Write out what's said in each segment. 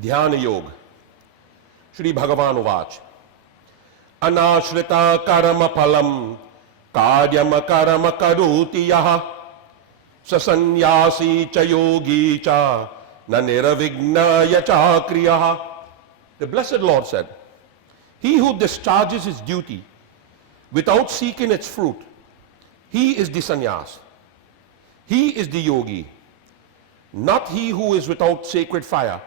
ध्यान योग। श्री भगवान उवाच अनाश्रिता कर्म फलम कार्यम कर्म करोति यः स संन्यासी च योगी च न निर्विघ्नाय चाक्रियः. The blessed Lord said, he who discharges his duty without seeking its fruit, he is the sannyas. He is the yogi, not he who is without sacred fire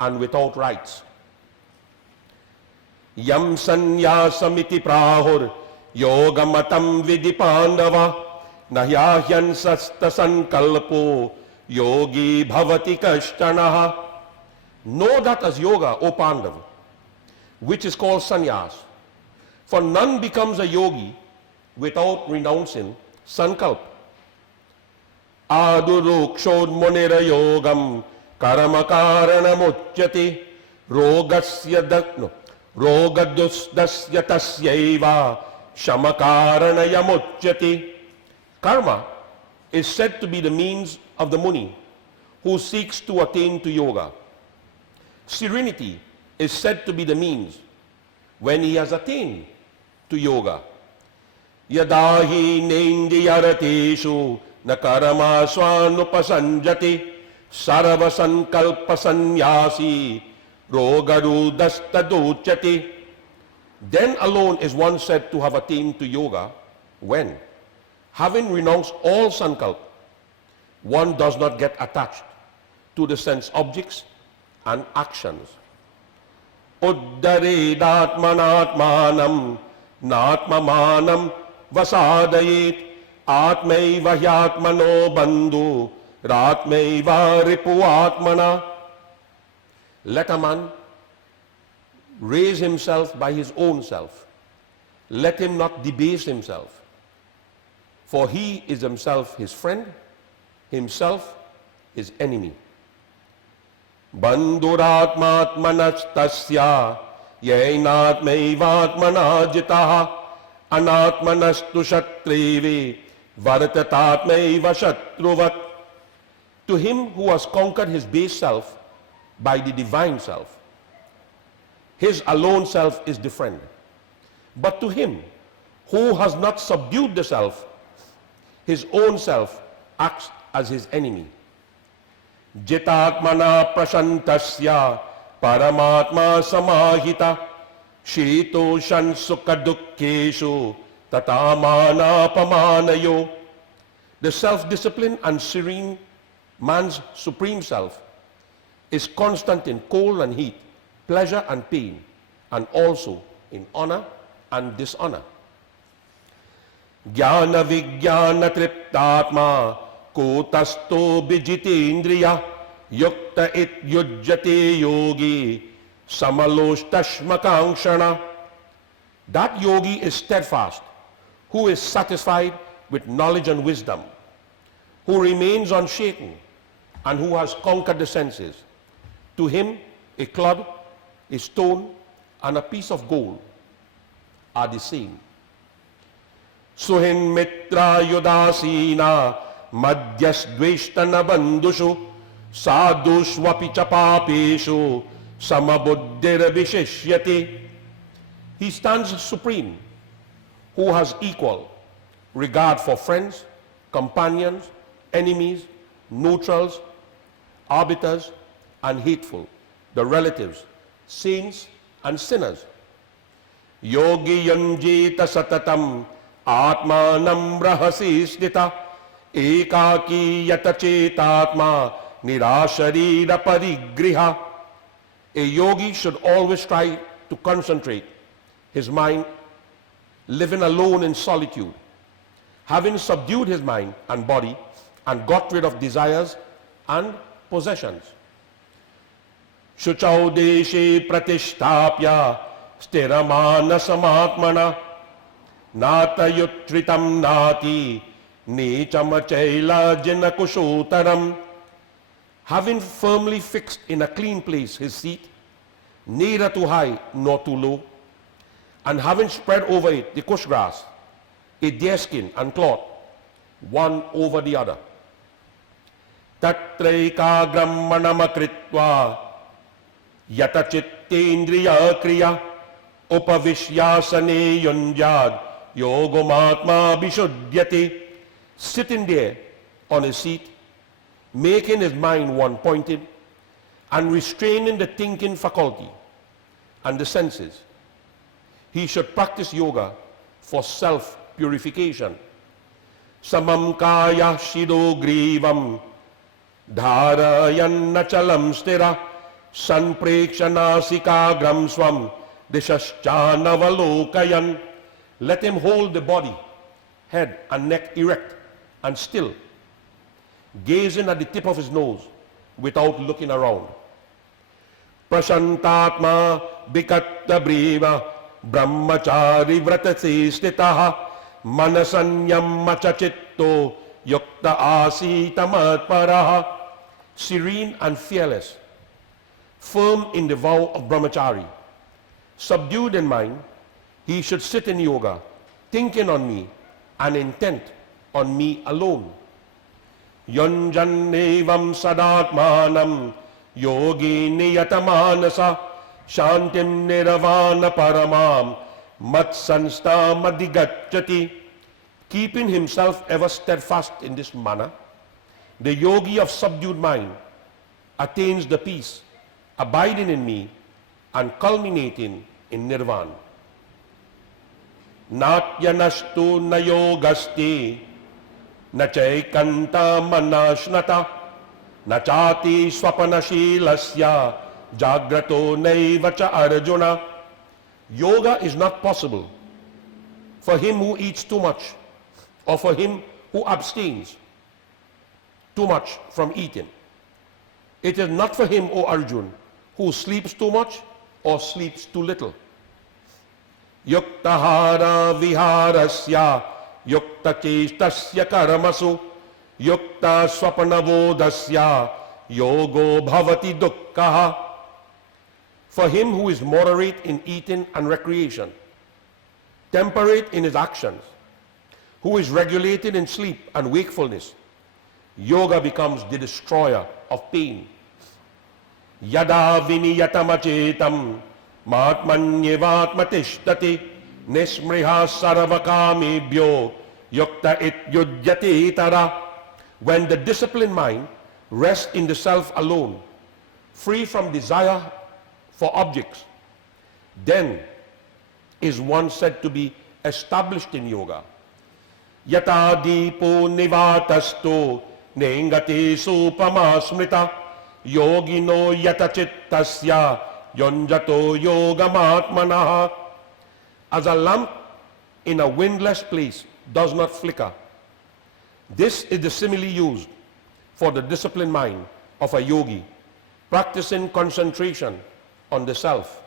and without rites. Yam sanyasamiti prahur yogamatam vidi pandava nahyahyan sasta sankalpo yogi bhavati kashtanaha. Know that as yoga, O Pandava, which is called sannyas, for none becomes a yogi without renouncing sankalp. Adurukshod munira yogam karma karanamuchyati rogadusdasya tasyaiva shamakaranayamuchyati. Karma is said to be the means of the muni who seeks to attain to yoga. Serenity is said to be the means when he has attained to yoga. Yadahi nendyarateshu na karma swanupasanjati sarva sankalpa sannyasi rogarudastaduchyati. Then alone is one said to have attained to yoga when, having renounced all sankalp, one does not get attached to the sense objects and actions. Uddaredatmanatmanam natmamanam vasadayet atmaiva hyatmano bandhu ratmaiva ripuatmana. Let a man raise himself by his own self. Let him not debase himself. For he is himself his friend, himself his enemy. Bandhuratmatmanastasya yainatmaivatmana jitaha anatmanastu shatrevi vartatatmaiva shatruvat. To him who has conquered his base self by the divine self, his alone self is the friend. But to him who has not subdued the self, his own self acts as his enemy. Jitatmana prashantasya paramatma samahita shito shan sukha dukkeshu tatamana pamanayo. The self-disciplined and serene man's supreme self is constant in cold and heat, pleasure and pain, and also in honor and dishonor. Jnana vijnana triptatma kotasto bijitendriya yukta it yujjate yogi samaloštashmakangshana. That yogi is steadfast, who is satisfied with knowledge and wisdom, who remains unshaken, and who has conquered the senses. To him, a clod, a stone, and a piece of gold are the same. Suhin mitra yudasina madhyas dveshtana bandhushu sadhushvapi chapapeshu samabuddhir vishishyati. He stands supreme, who has equal regard for friends, companions, enemies, neutrals, arbiters, and hateful, the relatives, saints, and sinners. Yogi yanjeta satatam atmanam rahasi stita ekaki yata chetatma nirasharira parigriha. A yogi should always try to concentrate his mind, living alone in solitude, having subdued his mind and body and got rid of desires and possessions. Shuchau deshe pratishtapya stiramana samatmana nata yutritam nati nichamachaila jinakushotaram. Having firmly fixed in a clean place his seat, neither too high nor too low, and having spread over it the kush grass, a deerskin and cloth, one over the other. Tatraikagram manamakritva yatachittendriya kriya upavishyasane yunjad yogomatma vishuddhyate. Sitting there on his seat, making his mind one pointed and restraining the thinking faculty and the senses, he should practice yoga for self-purification. Samam kaya shido grivam dharayanna chalam stira sanprekshanasikagram swam dishashchanavalokayan. Let him hold the body, head and neck erect and still, gazing at the tip of his nose without looking around. Prashantatma bikatta breva brahmachari vratase stitaha manasanyam machachitto yukta asitamatparaha. Serene and fearless, firm in the vow of brahmachari, subdued in mind, he should sit in yoga, thinking on me and intent on me alone. Yunjannevam sadatmanam yogi niyatamanasa shantim niravana paramam matsansta madigachati. Keeping himself ever steadfast in this manner, the yogi of subdued mind attains the peace abiding in me and culminating in nirvana. Natyanastu nayogasti nachaikanta manashnata nachati swapanashilasya jagrato naivacha arjuna. Yoga is not possible for him who eats too much or for him who abstains too much from eating. It is not for him, O Arjun, who sleeps too much or sleeps too little. Yuktahara viharasya yukta chestasya karamasu yukta swapanavodasya yogo bhavati dukkha. For him who is moderate in eating and recreation, temperate in his actions, who is regulated in sleep and wakefulness, yoga becomes the destroyer of pain. Yada viniyatamachetam matmanyevatmatishtati nismriha sarvakamebhyo yukta ityudyate tara. When the disciplined mind rests in the self alone, free from desire for objects, then is one said to be established in yoga. Yata dipo nivatasto nengate supama smrita yogino yata chittasya yonjato yogamatmanaha. As a lamp in a windless place does not flicker, this is the simile used for the disciplined mind of a yogi practicing concentration on the self.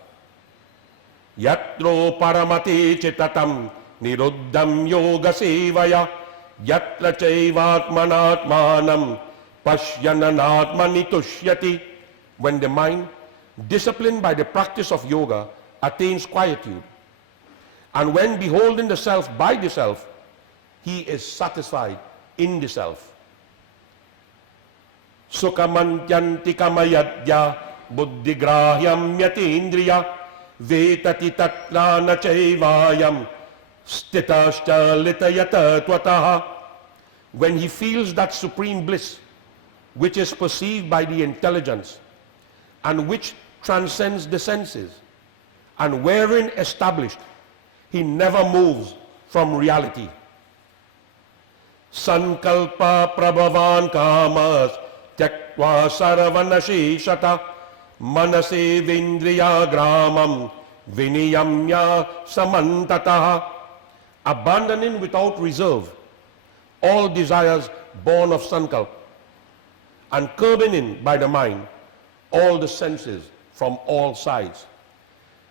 Yatro paramate chitatam niruddham yoga sevaya yatra chaivatmanatmanam pashyananatmani tushyati. When the mind, disciplined by the practice of yoga, attains quietude, and when beholding the self by the self, he is satisfied in the self. Sukhamantyanti kamayadya buddhigrahyam yatindriya vetati tatlana chaivayam Stitashta litayata twataha. When he feels that supreme bliss, which is perceived by the intelligence and which transcends the senses, and wherein established, he never moves from reality. Sankalpa prabhavan kamas tyaktva sarvanashishata manase vindriya gramam viniyamya samantataha. Abandoning without reserve all desires born of sankalp, and curbing in by the mind all the senses from all sides.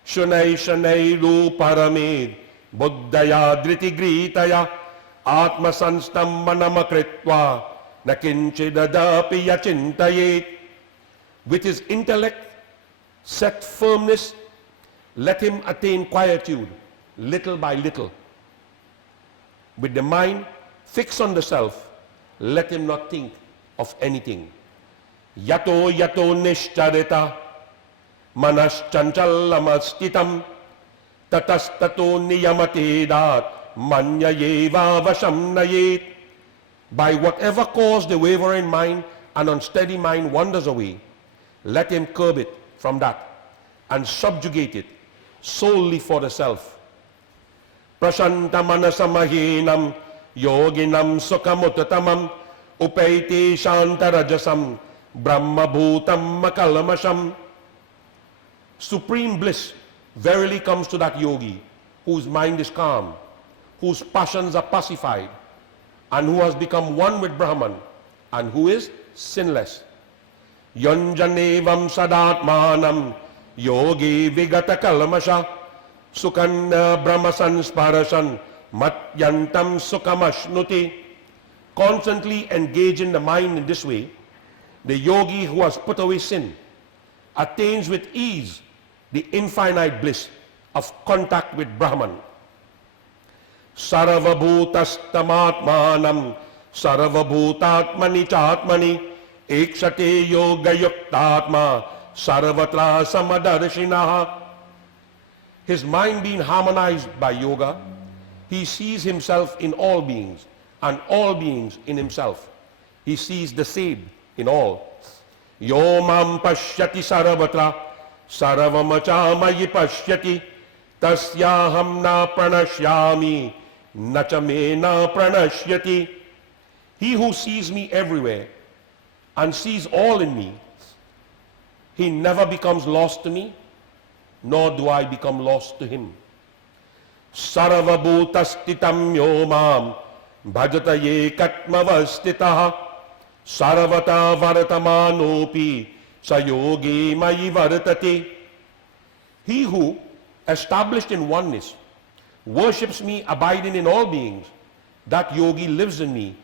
Shunai shanai ruparamid buddhaya dhritigritaya atma sanstam manamakritva nakinchidadapi yachintayet. With his intellect set firmness, let him attain quietude little by little. With the mind fixed on the self, let him not think of anything. Yato yato nishcharita manas chanchallamastitam tatastato niyamate dat manyayeva vasham nayet. By whatever cause the wavering mind and unsteady mind wanders away, let him curb it from that and subjugate it solely for the self. Prashanta manasamahinam yoginam sukhamutatamam upaiti shantarajasam brahma bhutam makalamasham. Supreme bliss verily comes to that yogi whose mind is calm, whose passions are pacified, and who has become one with Brahman, and who is sinless. Yanjanevam sadatmanam yogi vigata kalmasha sukanna brahmasan sparasan matyantam sukhamashnuti. Constantly engaging the mind in this way, the yogi who has put away sin attains with ease the infinite bliss of contact with Brahman. Sarvabhutastamatmanam sarvabhutatmani chatmani ekshate yoga yuktatma sarvatra samadarshinaha. His mind being harmonized by yoga, he sees himself in all beings and all beings in himself. He sees the same in all. Yo mam pashyati sarvatra sarvamachamayi pashyati tasyaham na pranashyami nachame na pranashyati. He who sees me everywhere and sees all in me, he never becomes lost to me, nor do I become lost to him. Sarvabhutastitam yomam bhajata yekatmavastitaha sarvata vartamanopi sayogi mayi vartate. He who, established in oneness, worships me abiding in all beings, that yogi lives in me,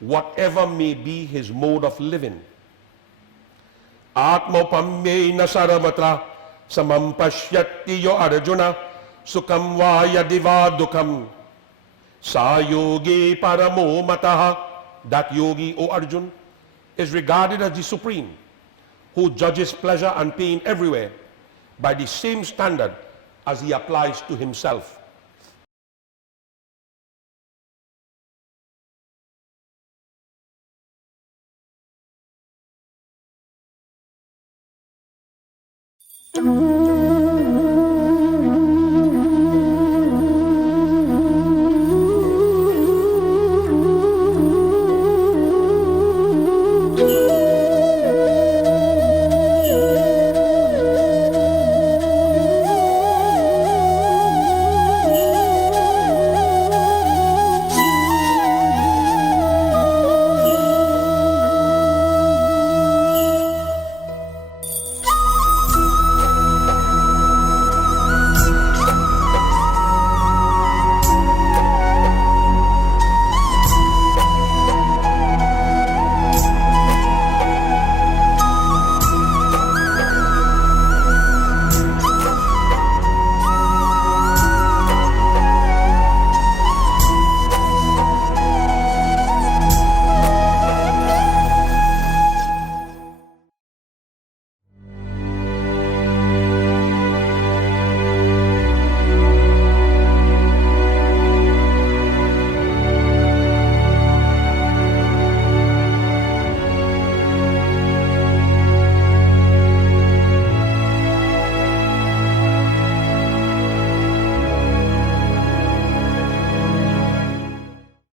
whatever may be his mode of living. Atmopamyena sarvatra samam pashyati yo arjuna sukham va yadiva dukham sa yogi paramo mataha. That yogi, O Arjun, is regarded as the supreme, who judges pleasure and pain everywhere by the same standard as he applies to himself.